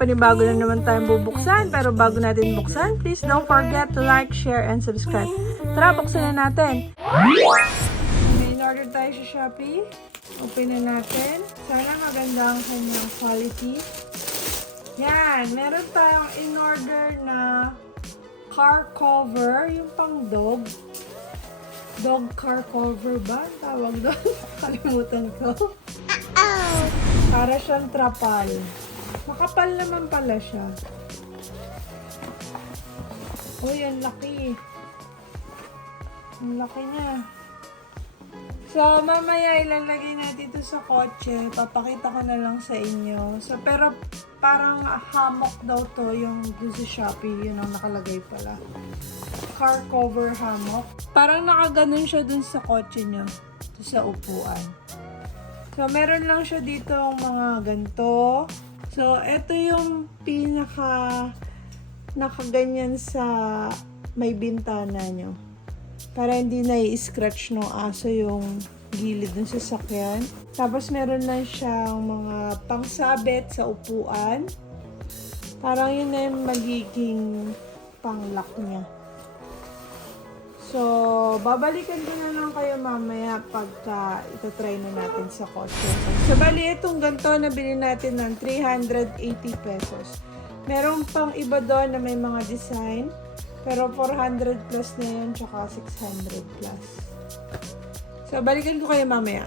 panibago na naman tayong bubuksan. Pero bago natin buksan, please don't forget to like, share, and subscribe. Tara, buksan na natin. May in-order tayo sa Shopee. Open na natin. Sana maganda ang kanyang quality. Yan, meron tayong in-order na car cover, yung pang dog. Dog car cover ba? Tawag doon. Kalimutan ko. Para siyang trapal. Makapal naman pala siya. Uy, ang laki. Ang laki niya. So, mamaya ilalagay natin ito sa kotse. Papakita ko na lang sa inyo. So, pero parang hammock daw to yung dun sa Shopee. Yun ang nakalagay pala. Car cover hammock. Parang nakaganon siya dun sa kotse nyo. Sa upuan. So, meron lang siya dito mga ganito. So, ito yung nakaganyan sa may bintana nyo. Para hindi na i-scratch ng aso yung gilid ng sasakyan. Tapos, meron lang siyang mga pangsabit sa upuan. Parang yun na yung magiging pang-lock niya. So, babalikan ko na lang kayo mamaya pagka ito-try na natin sa kotse. So, bali itong ganito na bilhin natin ng 380 pesos. Meron pang iba doon na may mga design. Pero 400 plus na yun, tsaka 600 plus. So, balikan ko kayo mamaya.